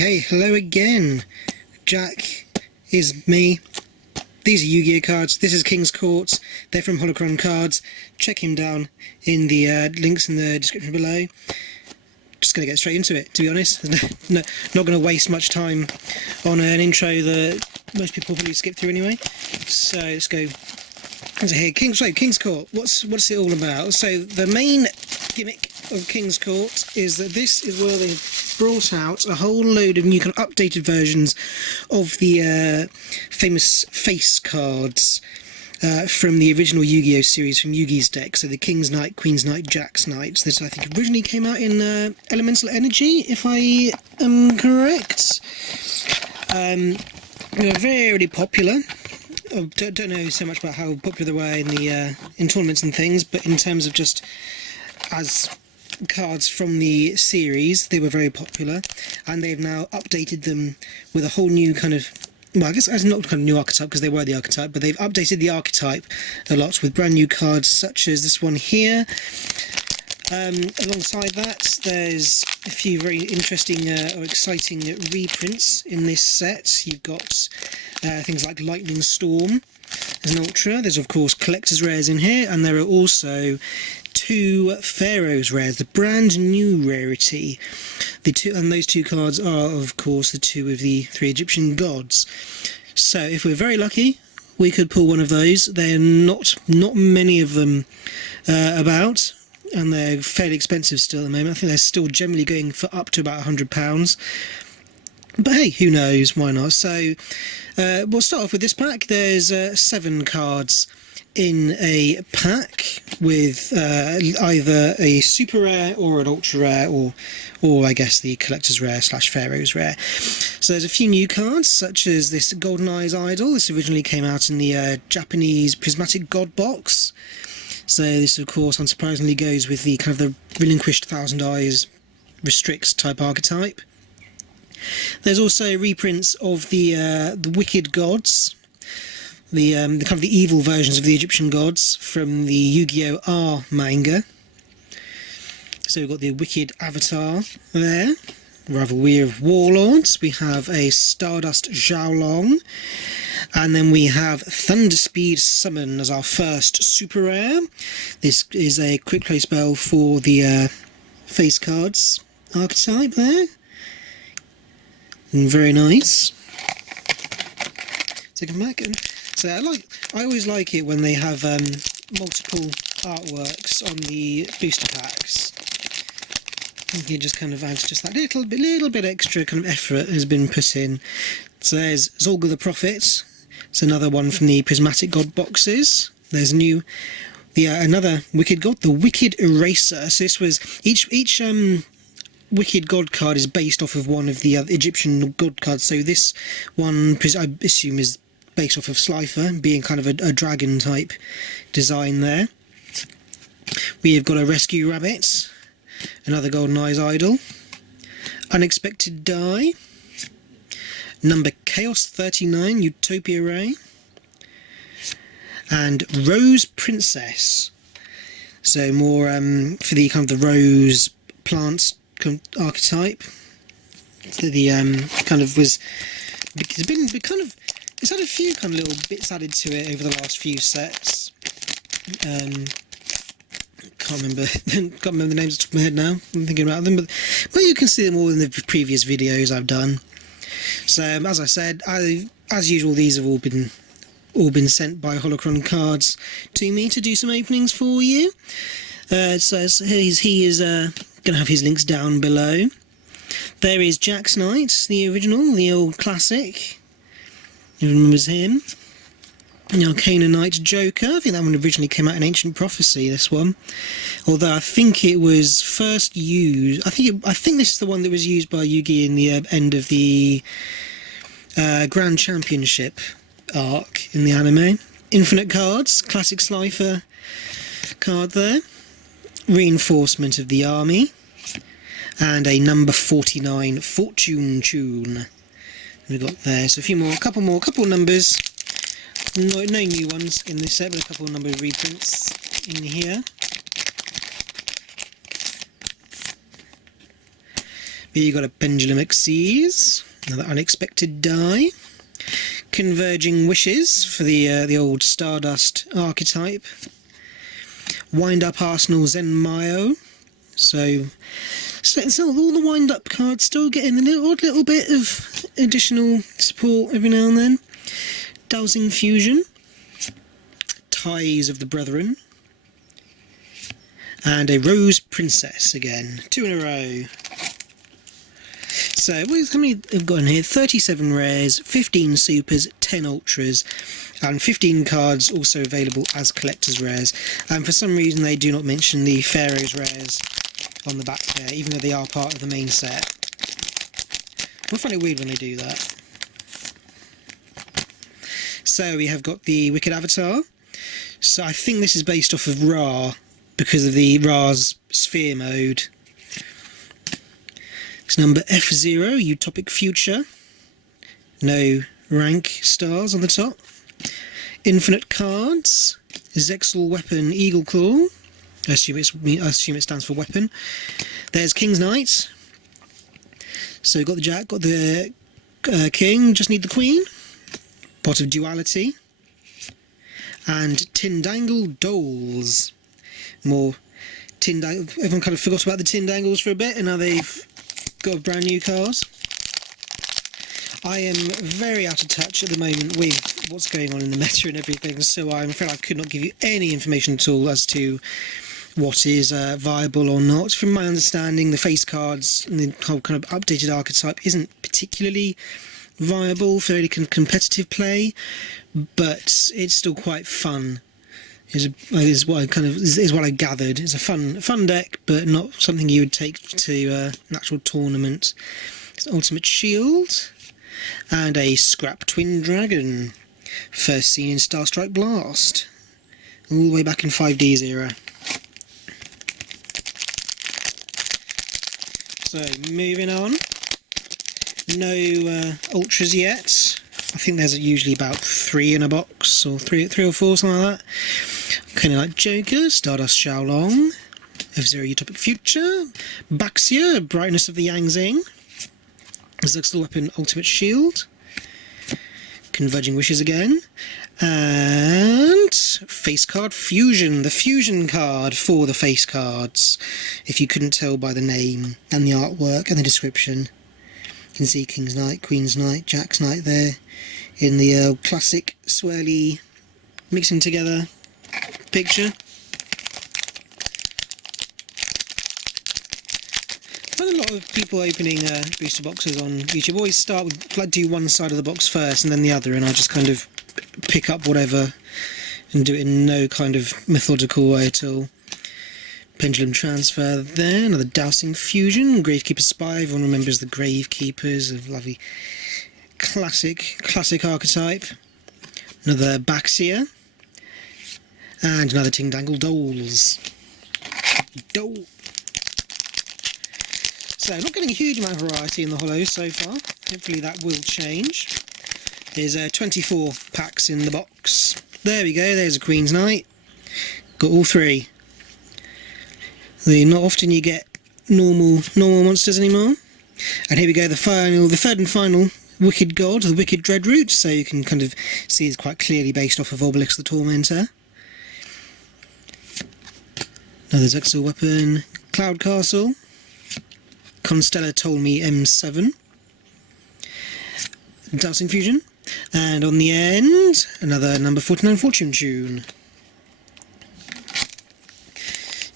Okay, hello again. Jack is me. These are Yu-Gi-Oh cards. This is King's Court. They're from Holocron Cards. Check him down in the links in the description below. Just going to get straight into it, to be honest. Not going to waste much time on an intro that most people probably skip through anyway. So let's go into here. King's Court. What's it all about? So the main gimmick of King's Court is that this is where they brought out a whole load of new kind of updated versions of the famous face cards from the original Yu-Gi-Oh series from Yugi's deck. So the King's Knight, Queen's Knight, Jack's Knight. This I think originally came out in Elemental Energy, if I am correct. They were very popular. I don't know so much about how popular they were in tournaments and things, but in terms of just as cards from the series, they were very popular, and they've now updated them with a whole new kind of, well, I guess it's not kind of new archetype because they were the archetype, but they've updated the archetype a lot with brand new cards such as this one here. Alongside that, there's a few very interesting or exciting reprints in this set. You've got things like Lightning Storm as an Ultra. There's of course collector's rares in here, and there are also two Pharaoh's rares, the brand new rarity. Those two cards are of course the two of the three Egyptian gods. So if we're very lucky, we could pull one of those. There are not many of them about, and they're fairly expensive still at the moment. I think they're still generally going for up to about £100. But hey, who knows, why not? So we'll start off with this pack. There's 7 cards in a pack with either a super rare or an ultra rare, or I guess the collector's rare / Pharaoh's rare. So there's a few new cards, such as this Golden Eyes Idol. This originally came out in the Japanese Prismatic God box. So this, of course, unsurprisingly goes with the kind of the relinquished Thousand Eyes restricts type archetype. There's also reprints of the Wicked Gods, the kind of the evil versions of the Egyptian gods from the Yugioh R manga. So we've got the Wicked Avatar there. Rivalry of Warlords. We have a Stardust Xiaolong. And then we have Thunderspeed Summon as our first super rare. This is a quick play spell for the face cards archetype there. And very nice. Take them back. So I always like it when they have multiple artworks on the booster packs. It just kind of adds just that little bit extra kind of effort has been put in. So there's Zolga the Prophet. It's another one from the Prismatic God boxes. There's another Wicked God, the Wicked Eraser. So this was each Wicked God card is based off of one of the Egyptian God cards. So this one, I assume, is based off of Slifer, being kind of a dragon type design there. We have got a Rescue Rabbit, another Golden Eyes Idol, Unexpected Die, number Chaos 39 Utopia Ray, and Rose Princess. So more for the kind of the rose plants archetype. So the kind of was, it's had a few kind of little bits added to it over the last few sets. Can't remember the names off the top of my head now. I'm thinking about them, but well, you can see them all in the previous videos I've done. So as I said, as usual, these have all been sent by Holocron Cards to me to do some openings for you. So he is going to have his links down below. There is Jack's Knight, the original, the old classic. Who remembers him? The Arcana Knight Joker. I think that one originally came out in Ancient Prophecy, this one. Although I think it was first used, I think this is the one that was used by Yugi in the end of the Grand Championship arc in the anime. Infinite Cards, classic Slifer card there. Reinforcement of the Army. And a number 49 Fortune Tune we've got there. So a couple of numbers. No new ones in this set, but a couple of number of reprints in here. Here you got a Pendulum Xyz, another unexpected die. Converging Wishes for the old Stardust archetype. Wind Up Arsenal Zenmayo. So all the wind up cards still getting a little bit of additional support every now and then. Dowsing Fusion. Ties of the Brethren. And a Rose Princess again. 2 in a row. So, how many have got in here? 37 rares, 15 supers, 10 ultras, and 15 cards also available as collector's rares. And for some reason they do not mention the Pharaoh's rares on the back there, even though they are part of the main set. I find it weird when they do that. So we have got the Wicked Avatar. So I think this is based off of Ra, because of the Ra's Sphere mode. It's number F0, Utopic Future. No rank stars on the top. Infinite Cards. Zexal Weapon, Eagle Claw. I assume it stands for weapon. There's King's Knight. So got the Jack, got the King, just need the Queen. Pot of Duality. And Tindangle Doles. More Tindangle. Everyone kind of forgot about the Tindangles for a bit, and now they've got a brand new card. I am very out of touch at the moment with what's going on in the meta and everything, so I'm afraid I could not give you any information at all as to what is viable or not. From my understanding, the face cards and the whole kind of updated archetype isn't particularly viable for any competitive play, but it's still quite fun. Is what I gathered. It's a fun deck, but not something you would take to an actual tournament. It's Ultimate Shield and a Scrap Twin Dragon, first seen in Starstrike Blast, all the way back in 5D's era. So moving on, no ultras yet. I think there's usually about 3 in a box, or three or 4, something like that. Kind of like Joker, Stardust Xiaolong, F0 Utopic Future, Baxia, Brightness of the Yangzing, Zexal Weapon, Ultimate Shield, Converging Wishes again, and Face Card Fusion, the fusion card for the face cards, if you couldn't tell by the name and the artwork and the description. You can see King's Knight, Queen's Knight, Jack's Knight there in the classic swirly mixing together picture. I've had a lot of people opening booster boxes on YouTube. Always start with, like, do one side of the box first and then the other, and I just kind of pick up whatever and do it in no kind of methodical way at all. Pendulum Transfer there, another Dowsing Fusion, Gravekeeper Spy. Everyone remembers the Gravekeepers, a lovely classic archetype. Another Baxia. And another Tindangle Doles. So, not getting a huge amount of variety in the holos so far. Hopefully that will change. There's 24 packs in the box. There we go, there's a Queen's Knight. Got all 3. Not often you get normal monsters anymore. And here we go, the third and final Wicked God, the Wicked Dreadroot. So you can kind of see it's quite clearly based off of Obelix the Tormentor. Another Zexal Weapon, Cloud Castle, Constella Told Me M7, Dowsing Fusion, and on the end, another number 49 Fortune Tune.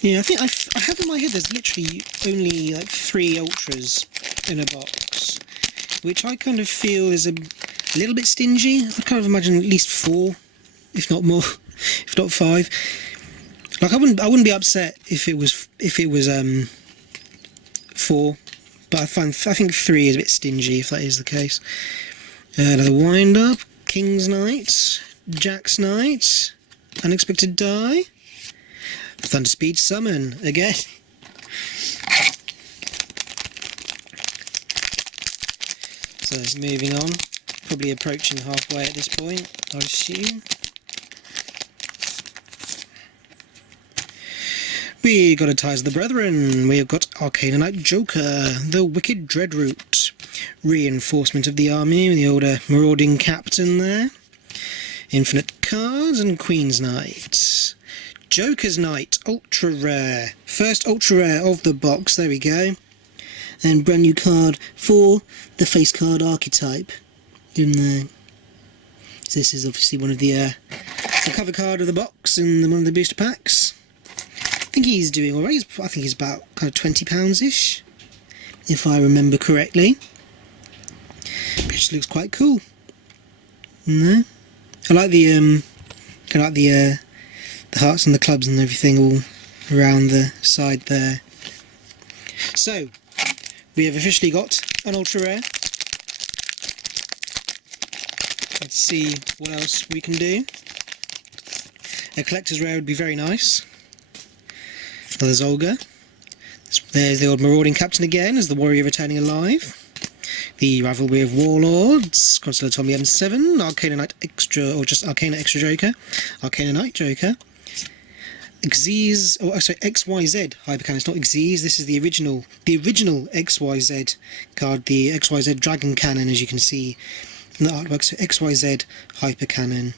Yeah, I think I have in my head there's literally only like 3 ultras in a box, which I kind of feel is a little bit stingy. I kind of imagine at least 4, if not more, if not 5. Like I wouldn't be upset if it was 4, but I think 3 is a bit stingy if that is the case. Another Wind Up, King's Knight, Jack's Knight, Unexpected Die, Thunderspeed Summon again. So moving on, probably approaching halfway at this point, I'd assume. We got a Ties of the Brethren. We've got Arcanonite Joker, the Wicked Dreadroot, Reinforcement of the Army with the older marauding captain there, Infinite Cards, and Queen's Knight. Joker's Knight, ultra rare. First ultra rare of the box, there we go. And brand new card for the face card archetype in there. So this is obviously one of the cover card of the box in one of the booster packs. I think he's doing alright. I think he's about kind of £20-ish, if I remember correctly. Which looks quite cool. No, I like the hearts and the clubs and everything all around the side there. So we have officially got an ultra rare. Let's see what else we can do. A collector's rare would be very nice. Another Zolga. There's the old marauding captain again as the warrior returning alive. The rivalry of warlords. Consular Tommy M7. Arcanonite extra, or just Arcana extra Joker. Arcanonite Joker. XYZ Hypercannon. It's not Xyz. This is the original XYZ card. The XYZ Dragon Cannon, as you can see in the artwork. So XYZ Hypercannon.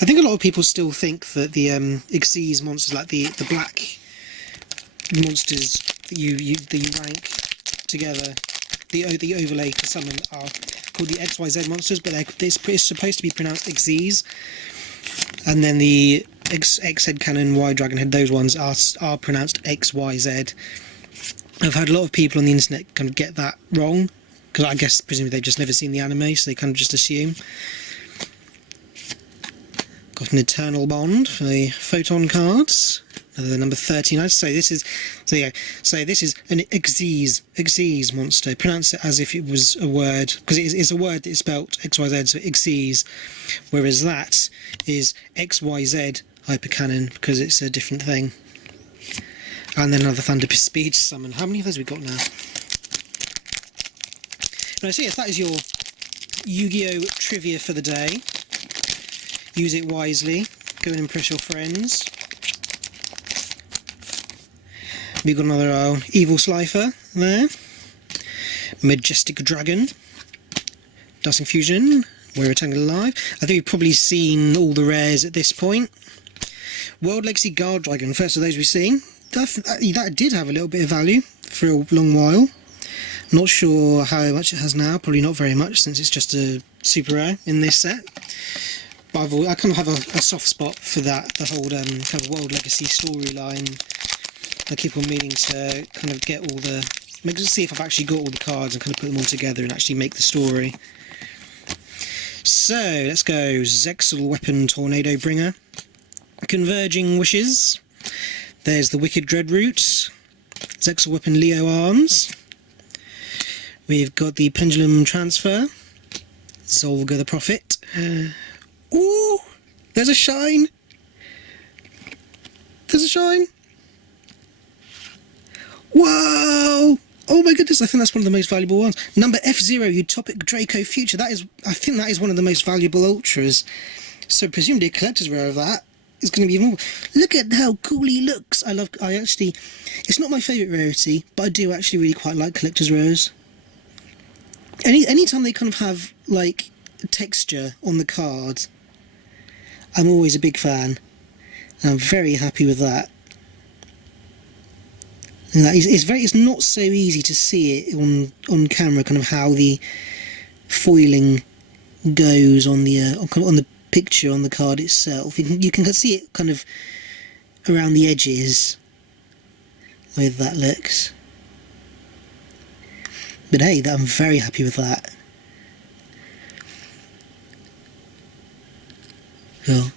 I think a lot of people still think that the Xyz monsters, like the black monsters that you rank together, the overlay to summon, are called the XYZ monsters, but it's supposed to be pronounced Xyz. And then the X-Head Cannon, Y Dragon Head, those ones are pronounced XYZ. I've had a lot of people on the internet kind of get that wrong, because I guess presumably they've just never seen the anime, so they kind of just assume. Got an Eternal Bond for the Photon cards. Another number 39. So this is an Xyz monster. Pronounce it as if it was a word, because it's a word that is spelled XYZ, so Xyz. Whereas that is XYZ Hypercannon, because it's a different thing. And then another Thunder Speed summon. How many of those have we got now? Right, so yes, that is your Yu-Gi-Oh! Trivia for the day. Use it wisely. Go and impress your friends. We've got another Evil Slifer there. Majestic Dragon. Dust Infusion. We're returning alive. I think we've probably seen all the rares at this point. World Legacy Guard Dragon. First of those we've seen. That did have a little bit of value for a long while. Not sure how much it has now. Probably not very much, since it's just a super rare in this set. But I kind of have a soft spot for that, the whole kind of World Legacy storyline. I keep on meaning to kind of get all the... see if I've actually got all the cards and kind of put them all together and actually make the story. So, let's go. Zexal Weapon Tornado Bringer. Converging Wishes. There's the Wicked Dreadroot. Zexal Weapon Leo Arms. We've got the Pendulum Transfer. Zolga the Prophet. Ooh! There's a shine! There's a shine! Whoa! Oh my goodness, I think that's one of the most valuable ones. Number F0, Utopic Draco Future. I think that is one of the most valuable ultras. So presumably a collector's rare of that is going to be even more. Look at how cool he looks. It's not my favourite rarity, but I do actually really quite like collector's rares. Anytime they kind of have, like, texture on the card, I'm always a big fan. And I'm very happy with that. And it's not so easy to see it on camera, kind of how the foiling goes on the picture on the card itself. You can see it kind of around the edges, the way that looks. But hey, I'm very happy with that. Well,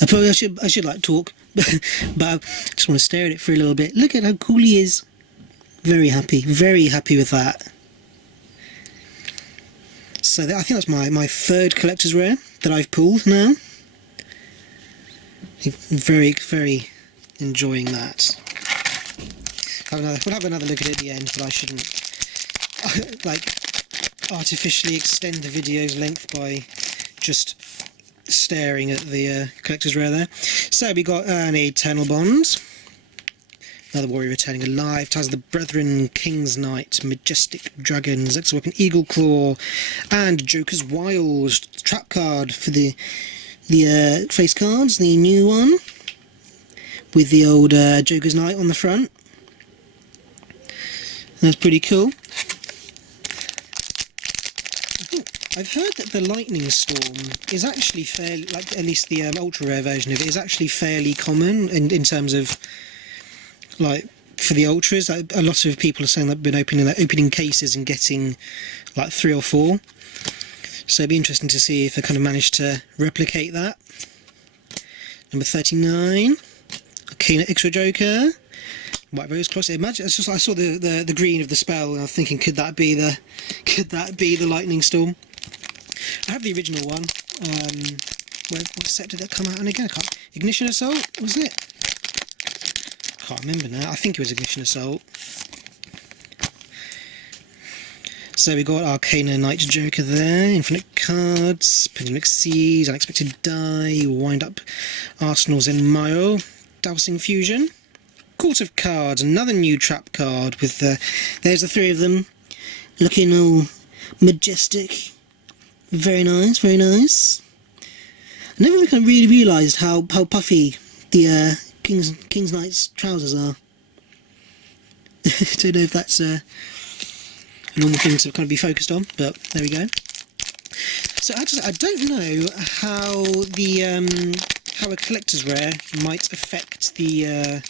I should like talk, but I just want to stare at it for a little bit. Look at how cool he is. Very happy with that. So I think that's my third collector's rare that I've pulled now. I'm very enjoying that. We'll have another look at it at the end, but I shouldn't like artificially extend the video's length by just staring at the collector's rare there. So we got an Eternal Bond, Another warrior returning alive. Ties of the Brethren, King's Knight, Majestic Dragon, Zexal Weapon, Eagle Claw, and Joker's Wild. Trap card for the face cards, the new one, with the old Joker's Knight on the front. That's pretty cool. I've heard that the Lightning Storm is actually fairly, like at least the ultra rare version of it is actually fairly common in terms of, like, for the ultras. Like, a lot of people are saying they've been opening cases and getting like 3 or 4. So it'd be interesting to see if they kind of managed to replicate that. Number 39, Arcana Extra Joker. White Rose Cross. Imagine, it's just, I saw the green of the spell and I was thinking, could that be the Lightning Storm? I have the original one. What set did that come out? And again, I can't. Ignition Assault, was it? I can't remember now. I think it was Ignition Assault. So we got Arcana Knight Joker there, Infinite Cards, Pendulum Seeds, Unexpected Die, Wind Up Arsenals in Mayo, Dowsing Fusion, Court of Cards, another new trap card with there's the 3 of them, looking all majestic. Very nice, very nice. I never kind of really realised how puffy the King's Knight's trousers are. Don't know if that's a normal thing to kind of be focused on, but there we go. So I don't know how how a collector's rare might affect the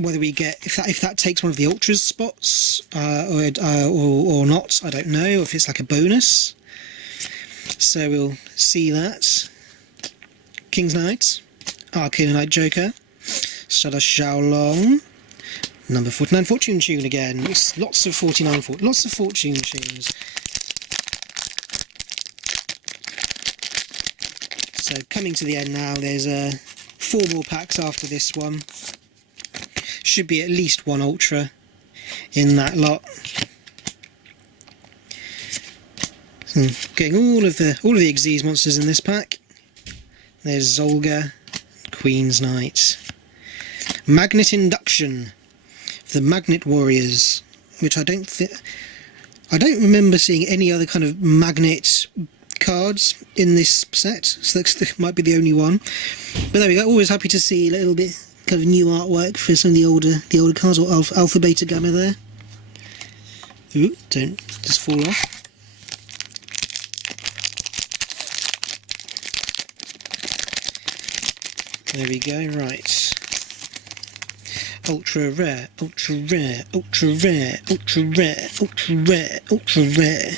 whether we get if that takes one of the ultras spots or not. I don't know, if it's like a bonus. So we'll see that. King's Knight, Arcana Knight Joker, Shada Xiaolong, number 49 Fortune Tune again. Lots of 49 lots of Fortune Tunes. So coming to the end now. There's 4 more packs after this one. Should be at least 1 ultra in that lot. Getting all of the Xyz monsters in this pack. There's Zolga, Queen's Knight, Magnet Induction, the Magnet Warriors, which I don't remember seeing any other kind of magnet cards in this set, so that might be the only one. But there we go. Always happy to see a little bit kind of new artwork for some of the older cards, or Alpha, Beta, Gamma there. Ooh, don't just fall off. There we go, right. Ultra rare, ultra rare, ultra rare, ultra rare, ultra rare, ultra rare.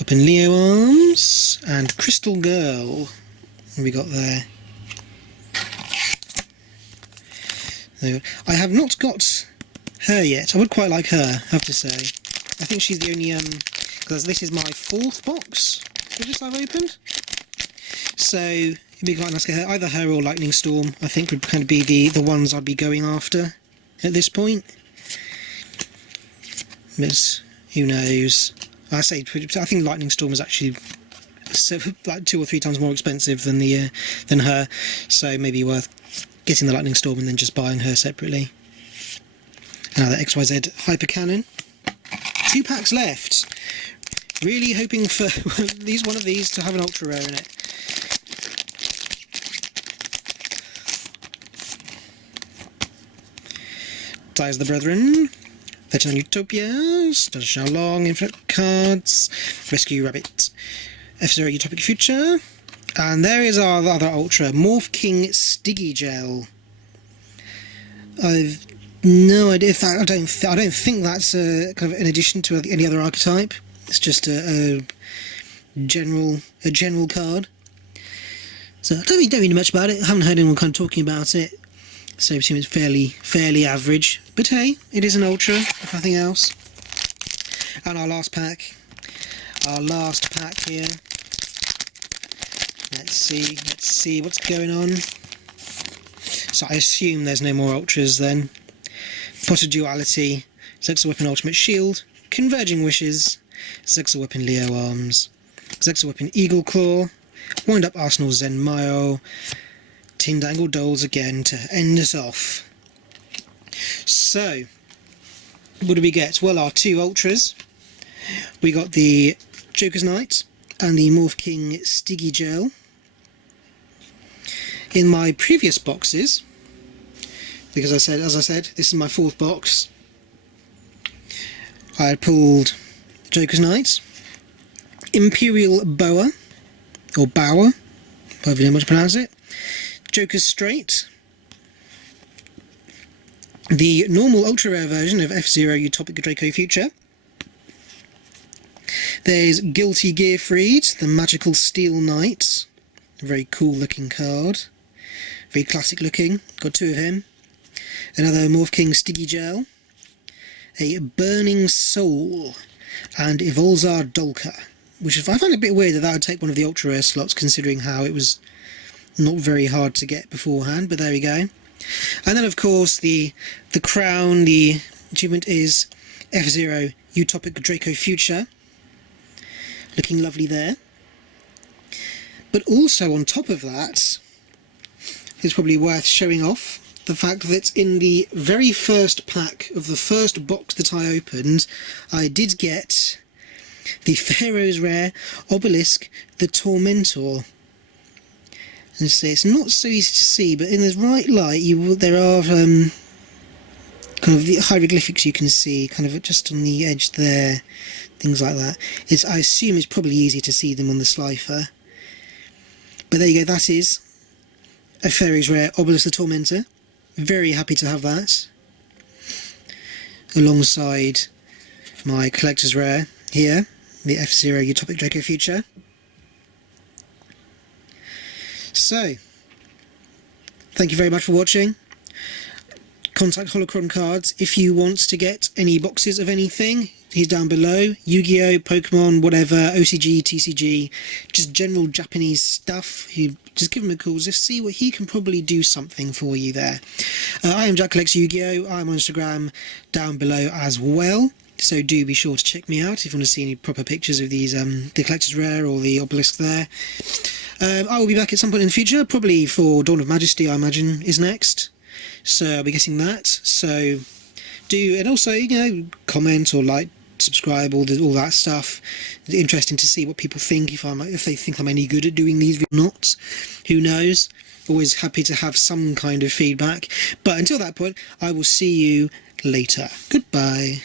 Up in Leo Arms and Crystal Girl. What have we got there? I have not got her yet. I would quite like her, I have to say. I think she's the only because this is my 4th box of this I've opened. So it'd be quite nice to get her. Either her or Lightning Storm, I think, would kind of be the ones I'd be going after at this point. But who knows? I think Lightning Storm is actually like 2 or 3 times more expensive than than her, so maybe worth getting the Lightning Storm and then just buying her separately. Now the XYZ Hyper Cannon. 2 packs left. Really hoping for one of these to have an ultra rare in it. Ties the Brethren, 39 Utopias, Does Xiaolong, Infinite Cards, Rescue Rabbit, F-Zero Utopic Future, and there is our other ultra, Morph King Stiggy Gel. I've no idea if that. I don't think that's kind of an addition to any other archetype. It's just a general card. So I don't really know much about it. I haven't heard anyone kind of talking about it. So I assume it's fairly average. But hey, it is an ultra, if nothing else. And our last pack here. Let's see what's going on. So I assume there's no more ultras then. Pot of Duality, Zexal Weapon Ultimate Shield, Converging Wishes, Zexal Weapon Leo Arms, Zexal Weapon Eagle Claw, Wind Up Arsenal Zenmayo, Tindangle Dolls again to end us off. So, what do we get? Well, our 2 Ultras. We got the Joker's Knight and the Morph King Yugioh. In my previous boxes, because as I said, this is my 4th box, I had pulled Joker's Knight, Imperial Boa, or Bower, however you know how to pronounce it, Joker's Straight, the normal ultra rare version of F-Zero Utopic Draco Future. There's Guilty Gearfried, the Magical Steel Knight, a very cool looking card, very classic looking, got 2 of him. Another Morph King Yugioh, a Burning Soul, and Evolzar Dolka, which I find a bit weird that would take one of the ultra rare slots, considering how it was not very hard to get beforehand, but there we go. And then of course the crown, the achievement is F-Zero Utopic Draco Future, looking lovely there. But also on top of that, it's probably worth showing off the fact that in the very first pack of the first box that I opened, I did get the Pharaoh's Rare Obelisk the Tormentor. And so it's not so easy to see, but in the right light there are kind of the hieroglyphics you can see, kind of just on the edge there, things like that. I assume it's probably easier to see them on the Slifer. But there you go, that is a Pharaoh's Rare Obelisk the Tormentor. Very happy to have that, alongside my collector's rare here, the F-Zero Utopic Draco Future. So, thank you very much for watching. Contact Holocron Cards if you want to get any boxes of anything. He's down below. Yu-Gi-Oh, Pokemon, whatever, OCG, TCG, just general Japanese stuff. Just give him a call, just see what he can probably do something for you there. I am Jack Collects Yu-Gi-Oh. I'm on Instagram down below as well. So do be sure to check me out if you want to see any proper pictures of these, the Collector's Rare or the Obelisk there. I will be back at some point in the future, probably for Dawn of Majesty, I imagine, is next. So I'll be getting that. So do, and also, you know, comment or like, subscribe, all that stuff. It's interesting to see what people think, if they think I'm any good at doing these or not. Who knows? Always happy to have some kind of feedback. But until that point, I will see you later. Goodbye.